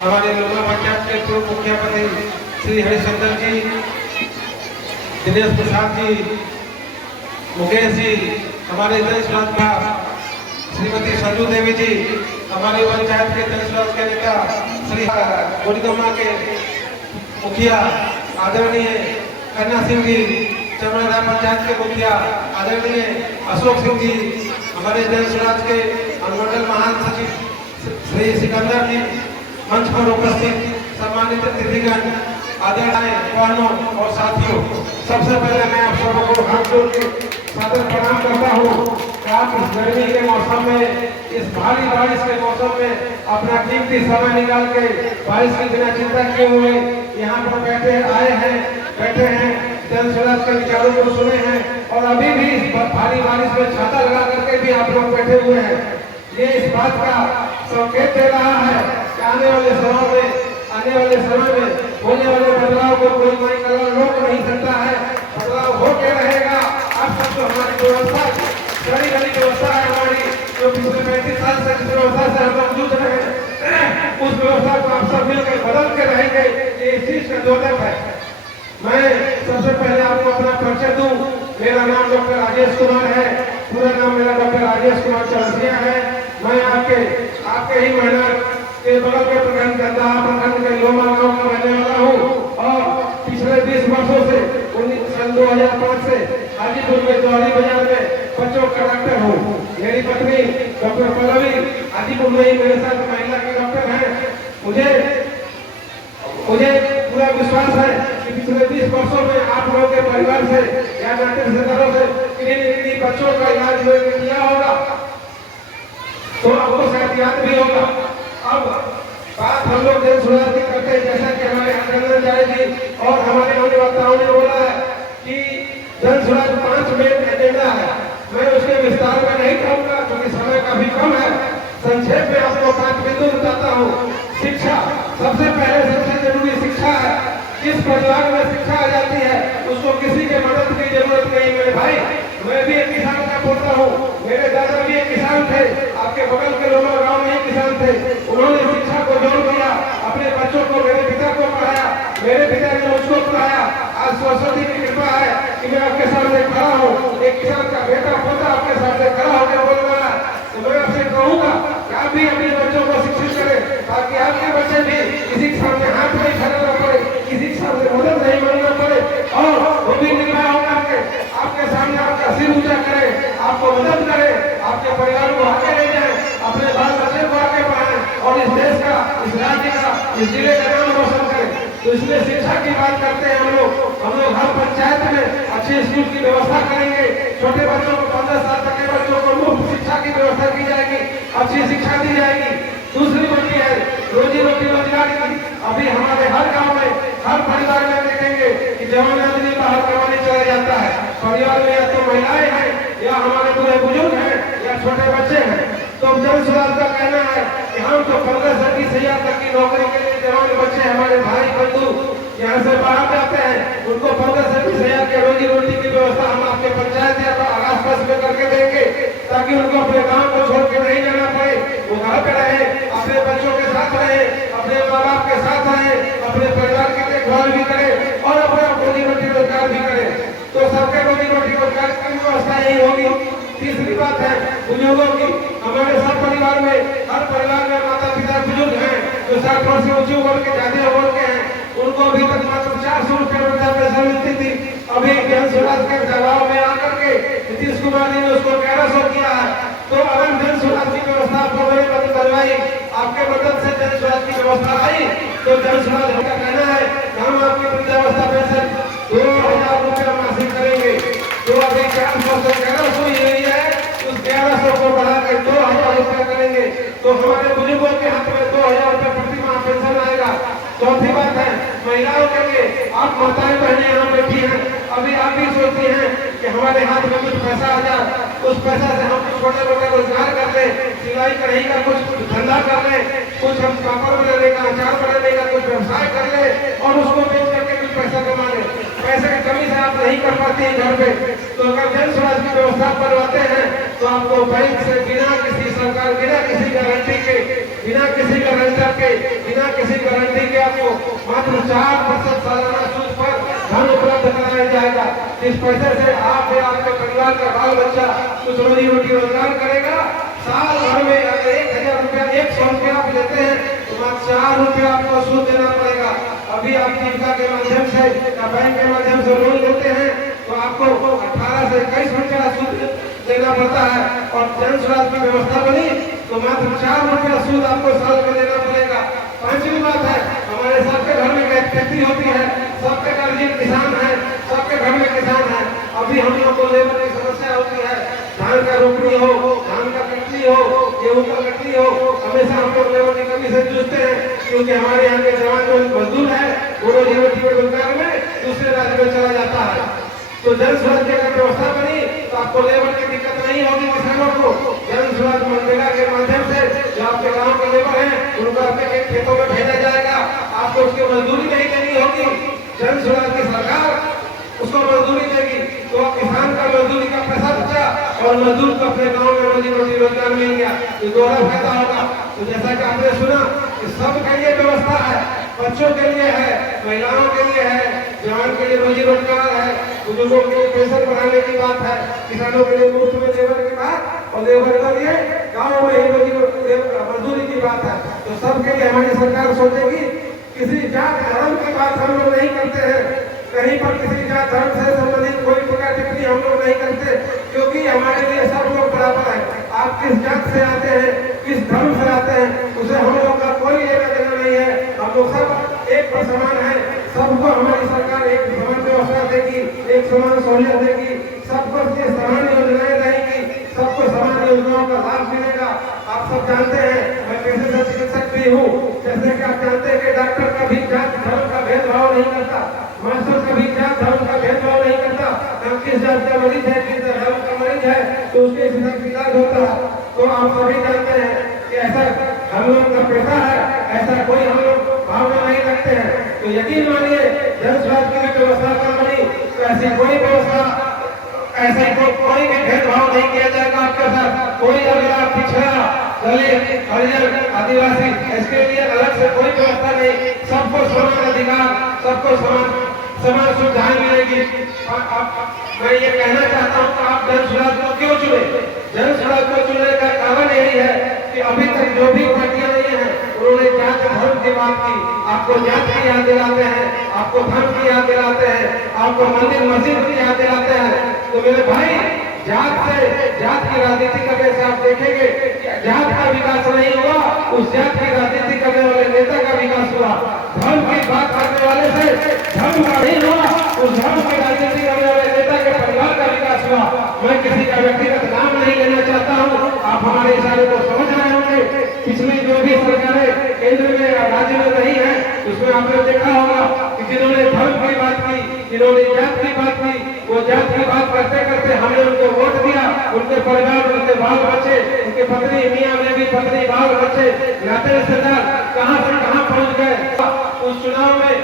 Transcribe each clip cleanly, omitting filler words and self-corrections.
हमारे लोमा पंचायत के पूर्व मुख्यमंत्री श्री हरिशंकर जी, दिनेश प्रसाद जी, मुकेश जी, हमारे जनसुराज श्रीमती संजू देवी जी, हमारे पंचायत के जनसुराज के नेता श्री गोरीगम्मा के मुखिया आदरणीय कन्या सिंह जी, चमड़ा पंचायत के मुखिया आदरणीय अशोक सिंह जी, हमारे जनसुराज के अनुमंडल महासचिव श्री सिकंदर जी, मंच पर उपस्थित सम्मानित अतिथिगण, आदरणीय बहनों और साथियों, सबसे पहले मैं आप सबों को हाथ जोड़ के सादर प्रणाम करता हूँ कि आप इस गर्मी के मौसम में, इस भारी बारिश के मौसम में अपना कीमती समय निकाल के बारिश की बिना चिंता किए हुए यहाँ पर बैठे हैं, जनसुराज के विचारों को सुने हैं और अभी भी इस भारी बारिश में छाता लगा करके भी आप लोग बैठे हुए हैं। ये इस बात का संकेत दे रहा है कि आने वाले समय में होने वाले बदलाव को कोई रोक नहीं सकता है। बदलाव होके रहेगा। आप सब तो हमारी व्यवस्था, बड़ी व्यवस्था है हमारी, जो पिछले 35 साल से जिस व्यवस्था से हम लोग जूझ रहे हैं, उस व्यवस्था को आप सब मिलकर बदल के रहेंगे। ये इस चीज का द्योतक है। मैं सबसे पहले आपको अपना परिचय दूं। मेरा नाम डॉक्टर राजेश कुमार है। पूरा नाम मेरा डॉक्टर राजेश कुमार चौरसिया है। मैं आपके ही मेहनत के बगल के प्रखंड के लोमा गांव का रहने वाला हूँ और पिछले 20 वर्षों से सन 2005 से हाजीपुर में जौहरी बाजार में बच्चों का डॉक्टर हूँ। मेरी पत्नी डॉक्टर पल्लवी हाजीपुर में ही मेरे साथ महिला की डॉक्टर है। मुझे पूरा विश्वास है कि पिछले 20 वर्षों में आप लोगों के परिवार से या नाते रिश्तेदारों से किन्हीं बच्चों का इलाज किया होगा, तो आपको शायद याद भी होगा। अब बात हम लोग जनसुराज की करते हैं, जैसा कि हमारे आचार्य जी और हमारे अन्य वक्ताओं ने बोला है कि जनसुराज 5 मेन एजेंडा है। मैं उसके विस्तार में नहीं कहूँगा क्योंकि समय काफी कम है। संक्षेप में आपको 5 बिंदु बताता हूँ। शिक्षा, सबसे पहले सबसे जरूरी शिक्षा है। जिस परिवार में शिक्षा आ जाती है उसको किसी के मदद की जरूरत नहीं। मेरे भाई, मैं भी एक किसान का पोता हूँ। मेरे दादा भी एक किसान थे। आपके बगल के लोमा गांव में एक किसान थे। उन्होंने शिक्षा को जोड़ दिया। अपने बच्चों को, मेरे पिता को पढ़ाया, मेरे पिता ने मुझको पढ़ाया। आज सरस्वती की कृपा है कि मैं आपके सामने खड़ा हूँ। एक किसान का बेटा पोता आपके सामने खड़ा होकर बोल रहा है। तो मैं आपसे कहूँगा कि आप भी अपने बच्चों को शिक्षित करें ताकि आपके बच्चे भी किसी के सामने हाथ नहीं फैलाना पड़े, किसी के सामने मदद नहीं मांगना पड़े और वो भी निर्भय होकर के आपके सामने आपका सिर ऊंचा करे, आपको मदद करे, आपके परिवार को आगे ले जाए, अपने बाल बच्चे को आगे बढ़ाए और इस देश का, इस राज्य का, इस जिले का नाम रोशन करें। तो इसलिए शिक्षा की बात करते हैं हम लोग हर पंचायत में अच्छे स्कूल की व्यवस्था करेंगे। छोटे बच्चों को 15 साल तक के बच्चों को मुफ्त शिक्षा की व्यवस्था की जाएगी, अच्छी शिक्षा दी जाएगी। दूसरी बात है रोजी रोटी रोजगार की। अभी हमारे हर गांव में, हर परिवार में देखेंगे कि जवान आदमी बाहर कमाने चला जाता है। परिवार में या तो महिलाएं हैं या हमारे पूरे बुजुर्ग हैं या छोटे बच्चे हैं। तो जनसुराज का कहना है कि हम तो 15 से 20 हजार तक की नौकरी के लिए जवान बच्चे, हमारे भाई बंधु यहाँ से बाहर जाते हैं, उनको 15 से 20 हजार के रोजी रोटी की व्यवस्था हम आपके पंचायत या आस पास में करके देंगे ताकि उनको अपने गाँव को छोड़ के नहीं जाना पड़े। वो घर पे रहे, अपने बच्चों के साथ रहे, अपने माँ बाप के साथ रहे, अपने परिवार की देखभाल भी करे और अपना रोजी रोटी रोजगार भी करे। तो सबके रोजी रोटी रोजगार की व्यवस्था यही होगी। तीसरी बात है बुजुर्गों की। हमारे सब परिवार में, हर परिवार में माता पिता बुजुर्ग हैं जो 60 वर्ष से ऊंची उम्र के, ज्यादा उम्र के हैं। उनको अभी तक मात्र 400 रुपये वृद्धा पेंशन मिलती थी। अभी जनसुराज के दबाव में आकर के नीतीश कुमार ने उसको 1100 किया है। तो अगर जनसुराज की व्यवस्था आपको मेरी मदद करवाई, आपके मदद से जनसुराज की व्यवस्था आई, तो जनसुराज का कहना है कि हम आपकी वृद्धावस्था पेंशन 2000 रुपया मासिक करेंगे। तो अभी 400 से 1100 ही है, उस 1100 को बढ़ा के 2000 रुपया करेंगे। तो हमारे बुजुर्गों के हाथ में 2000 रुपये प्रति माह पेंशन आएगा। चौथी बात है महिलाओं के लिए। आप माताएं बहनें यहाँ बैठी हैं, अभी आप भी सोचती हैं कि हमारे हाथ में कुछ पैसा आ जाए, उस पैसा से हम कुछ छोटे मोटे रोजगार कर लें, सिलाई कढ़ाई का कुछ धंधा कर लें, कुछ हम पापड़ बनाने का, अचार बनाने का कुछ व्यवसाय कर लें और उसको बेच करके कुछ पैसा कमा लें। पैसे की कमी से आप नहीं कर पाती हैं घर पे, तो अगर जनसुराज की व्यवस्था करवाते हैं तो आपको बैंक से बिना किसी सरकार, बिना किसी गारंटी के, बिना किसी गारंटर के, बिना किसी जिस पैसे से आप या आपके परिवार का बाल बच्चा कुछ रोजी रोटी रोजगार करेगा, साल भर में अगर 1000 रुपया 100 रुपया आप लेते हैं तो मात्र 4 रुपया आपको सूद देना पड़ेगा। अभी आप जीविका के माध्यम से या बैंक के माध्यम से लोन लेते हैं तो आपको 18 से 21 रुपया सूद देना पड़ता है, और जन स्वराज की व्यवस्था बनी तो मात्र 4 रुपया सूद आपको साल में देना पड़ेगा। पांचवी बात है, हमारे सबके घर में खेती होती है, सबके गार्जियन किसान है, सबके घर में किसान है। अभी हम लोग को लेबर की समस्या होती है, धान का रोपनी हो, धान का कटनी हो, गेहूं का कटनी हो, हमेशा हम लोग लेबर की कमी से जूझते हैं, क्योंकि हमारे यहाँ के जवान जो मजदूर है वो रोजी रोटी के रोजगार में दूसरे राज्य में चला जाता है। तो जन स्वराज की अगर व्यवस्था बनी तो आपको लेबर की दिक्कत नहीं होगी किसानों को। जन स्वराज मनरेगा के माध्यम से जो आपके गांव के लेबर हैं उनको अपने खेतों में भेजा जाएगा, आपको उसकी मजदूरी नहीं देनी होगी। जन स्वराज की सरकार उसको मजदूरी देगी तो किसान का मजदूरी का पैसा बचा और मजदूर को अपने गांव में रोजी रोटी रोजगार मिल गया, ये दोहरा फायदा होगा। तो जैसा कि आपने सुना कि सबके लिए व्यवस्था है, बच्चों के लिए है, महिलाओं के लिए है, जवान के लिए रोजी रोजगार है, बुजुर्गों के लिए पेंशन बढ़ाने की बात है, किसानों के लिए मुफ्त में लेबर की बात, और लेबर के लिए गाँव में ही रोजी मजदूरी की बात है। तो सबके लिए हमारी सरकार सोचेगी। किसी जात धर्म की बात हम लोग नहीं करते हैं, कहीं पर किसी जात धर्म से संबंधित कोई प्रकार टिप्पणी हम लोग नहीं करते, क्योंकि हमारे लिए सब लोग बराबर है। आप किस जात से आते हैं, किस धर्म से आते हैं, उसे हम लोग का कोई लेना देना नहीं है। हम लोग सब एक पर समान है, सबको हमारी सरकार एक समान व्यवस्था देगी, एक समान सहूलियत देगी, सबको समान योजनाएं देगी, सबको समान योजनाओं का लाभ मिलेगा। आप सब जानते हैं, मैं पेशे से चिकित्सक भी हूँ, जैसे कि आप जानते हैं कि डॉक्टर का भी जात धर्म का भेदभाव नहीं करता, मास्टर का भी जात धर्म का भेदभाव नहीं करता। हम किस जात का मरीज है, किस धर्म का मरीज है तो उसके हिसाब इलाज होता है। तो आप सभी जानते हैं कि ऐसा हम लोग का पेशा है, ऐसा कोई हम लोग भावना नहीं रखते हैं। तो यकीन मानिए जन स्वराज की व्यवस्था कर बनी तो ऐसी कोई व्यवस्था, ऐसे कोई भी भेदभाव नहीं किया जाएगा आपके साथ। कोई अगर आप पिछड़ा, दलित, हरिजन, आदिवासी, इसके लिए अलग से कोई व्यवस्था नहीं, सबको समान अधिकार, सबको समान सुविधाएं मिलेगी। मैं ये कहना चाहता हूँ कि आप जन स्वराज को क्यों चुने? जन स्वराज को चुनने का कारण यही है कि अभी तक जो भी पार्टियां नहीं है उन्होंने जात धर्म की बात की, आपको जात की याद दिलाते हैं, आपको धर्म की याद दिलाते हैं, आपको मंदिर मस्जिद की याद दिलाते हैं। तो मेरे भाई, जात की राजनीति करने से आप देखेंगे जात का विकास नहीं हुआ, उस जात की राजनीति करने वाले नेता का विकास हुआ। धर्म की बात करने वाले से धर्म का नहीं हुआ, उस धर्म की राजनीति करने वाले नेता के परिवार का विकास हुआ। मैं किसी का व्यक्तिगत नाम नहीं लेना चाहता हूँ, आप हमारे इशारे को समझ रहे होंगे। पिछली जो भी सरकारें केंद्र में या राज्य में रही है उसमें आपने देखा होगा कि जिन्होंने धर्म की बात की, जिन्होंने जात की बात की, वो जात की बात करते करते हमने उनको वोट दिया, उनके परिवार, उनके बाल बच्चे, उनके पत्नी, मियां में भी पत्नी, बाल बच्चे, नाते रिश्तेदार कहां से कहां पहुंच गए। उस चुनाव में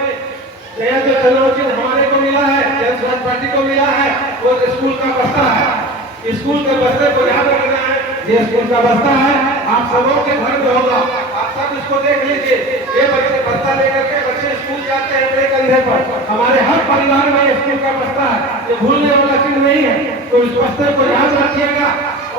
नया जो चुनाव चिन्ह हमारे को मिला है, जन स्वराज पार्टी को मिला है, वो स्कूल का बस्ता है। स्कूल के बस्ते को याद रखना है, ये स्कूल का बस्ता है, आप सबों के घर में होगा, आप सब इसको देख लीजिए। ये बच्चे बस्ता लेकर के बच्चे स्कूल जाते हैं अपने कंधे पर, हमारे हर परिवार में ये स्कूल का बस्ता है, ये भूलने वाला चीज नहीं है। तो इस बस्ते को याद रखिएगा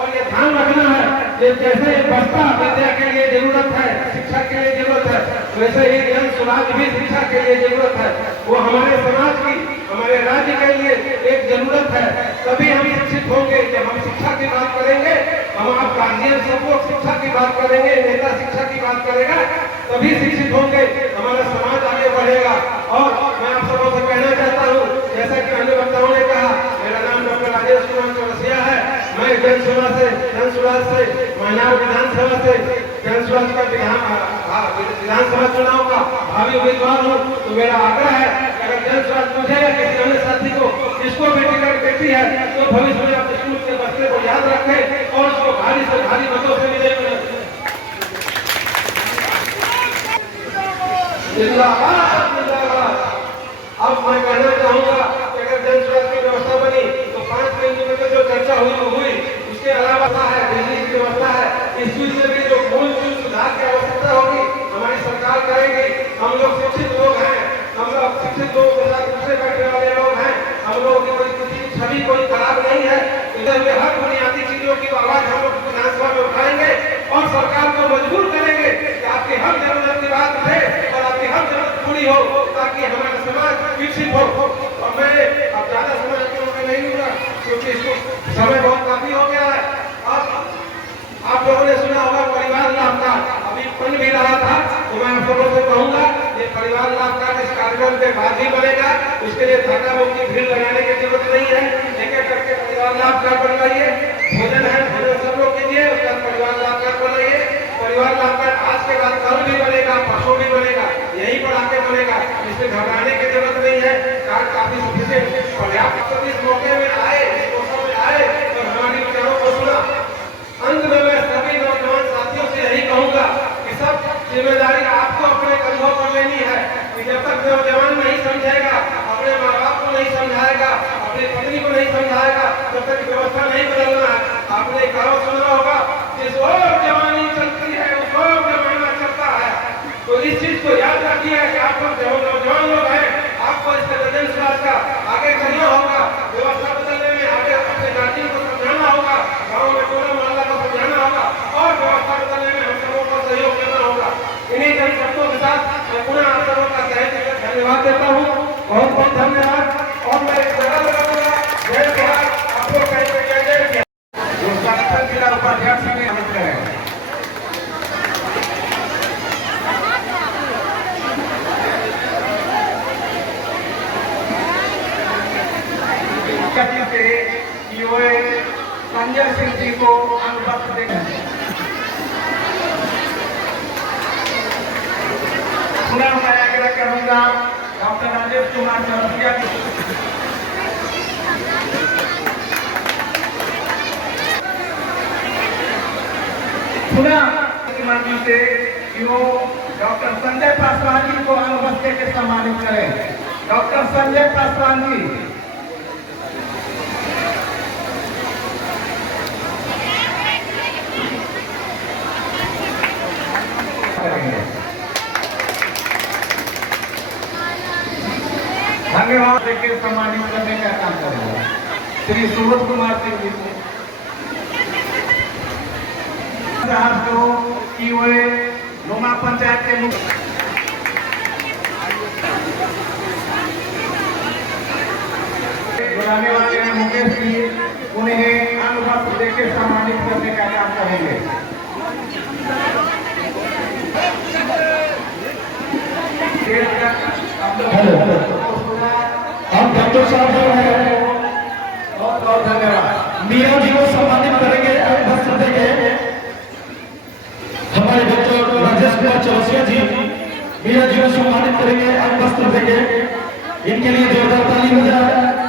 और ये ध्यान रखना है कि जैसे बस्ता विद्या के लिए जरूरत है, शिक्षा के लिए जरूरत है, वैसे ही जन स्वराज भी शिक्षा के लिए जरूरत है। वो हमारे समाज की, हमारे राज्य के लिए एक जरूरत है। तभी हम शिक्षित होंगे। जब हम शिक्षा की बात करेंगे, हम आप गार्जियन सब लोग शिक्षा की बात करेंगे, नेता शिक्षा की बात करेगा, तभी शिक्षित होंगे, हमारा समाज आगे बढ़ेगा। और मैं आप सबों से कहना चाहता हूँ, जैसा कि अन्य वक्ताओं ने कहा, मेरा नाम डॉक्टर राजेश कुमार चौरसिया है। मैं जन स्वराज से महिला विधानसभा से जन स्वराज का विधानसभा चुनाव का भावी उम्मीदवार हूँ। तो मेरा आग्रह है अगर जन स्वराज पूछेगा किसी अन्य साथी को किसको बेटी है तो भविष्य में आप स्कूल के बच्चे को याद रखें और उसको भारी से भारी मतों से विजय। अब मैं कहना चाहूंगा कि अगर जन स्वराज की व्यवस्था बनी तो 5 बिंदु में जो चर्चा हुई उसके अलावा है बिजली की व्यवस्था है, इस चीज में भी जो मूलभूत सुधार की आवश्यकता होगी हमारी सरकार करेगी। हम लोग शिक्षित लोग हैं, हम लोग शिक्षित लोग दूसरे बैठने वाले लोग हैं, हम लोग बात उठे और आपकी हर जरूरत पूरी हो, ताकि हमारा समाज विकसित हो। और मैं अब ज्यादा समय नहीं लूंगा, क्योंकि इसको समय बहुत काफी हो गया है। अब आप लोगों ने सुना होगा परिवार लाभ का अभी बन भी रहा था, तो मैं आप लोगों से कहूंगा ये परिवार लाभ का इस कार्यक्रम के बाद ही बनेगा। उसके लिए धक्का मुक्की भीड़ लगाने की जरूरत नहीं है। एक एक करके परिवार लाभ कार्ड बनवाइए। भोजन है, भोजन सब लोग कीजिए, उसके बाद परिवार लाभ कार्ड बनाइए। परिवार लाभ कार्ड आज के बाद कल भी बनेगा, परसों भी बनेगा, यहीं पर आके बनेगा। इसमें घबराने की जरूरत नहीं है। कार्ड काफी सफिशिएंट पर्याप्त इस मौके में आए, इस मौसम में आए और हमारी विचारों को सुना। अंत में मैं सभी नौजवान साथियों से यही कहूंगा कि सब जिम्मेदारी आपको अपने कंधों पर लेनी है। कि जब तक नौजवान नहीं समझेगा, अपने माँ बाप को नहीं समझाएगा, अपनी पत्नी को नहीं समझाएगा, तब तक व्यवस्था नहीं बदलना है। आपने कहावत सुना होगा, जिस ओर जवानी चलती है उस ओर जमाना चलता है। तो इस चीज को याद रखिए कि आप लोग जो नौजवान लोग हैं, आपको इसका जन समाज का आगे करना होगा। व्यवस्था बदलने में आगे अपने गार्जियन को समझाना होगा, गाँव में टोला मोहल्ला को समझाना होगा और व्यवस्था बदलने में हम सबों को सहयोग करना होगा। इन्हीं जन शब्दों के साथ मैं पुनः आप सबों का धन्यवाद देता हूँ। बहुत बहुत धन्यवाद। और मैं एक जगह लगाऊंगा, जय बिहार। आपको जय जिला उपाध्यक्ष में नमस्कार है। से ईओए संजय सिंह जी को अनुपस्थित देखें। पुनः मैं आग्रह करूंगा डॉक्टर राजेश कुमार चौरसिया पुनः माध्यम से ईओ डॉक्टर संजय पासवान जी को अनुपस्थित के सम्मानित करें। डॉक्टर संजय पासवान जी। धन्यवाद देकर सम्मानित करने का काम करेंगे श्री सुबोध कुमार सिंह जी को। साहब जो ईओए लोमा पंचायत के मुख्य बुलाने वाले हैं मुकेश जी, उन्हें अनुभव देकर सम्मानित करने का काम करेंगे। हम डॉक्टर साहब जो है बहुत बहुत धन्यवाद। मीरा जी को सम्मानित करेंगे। वस्त्र देंगे हमारे डॉक्टर राजेश कुमार चौरसिया जी। मीरा जी को सम्मानित करेंगे, वस्त्र देंगे। इनके लिए जोरदार ताली बजाएं।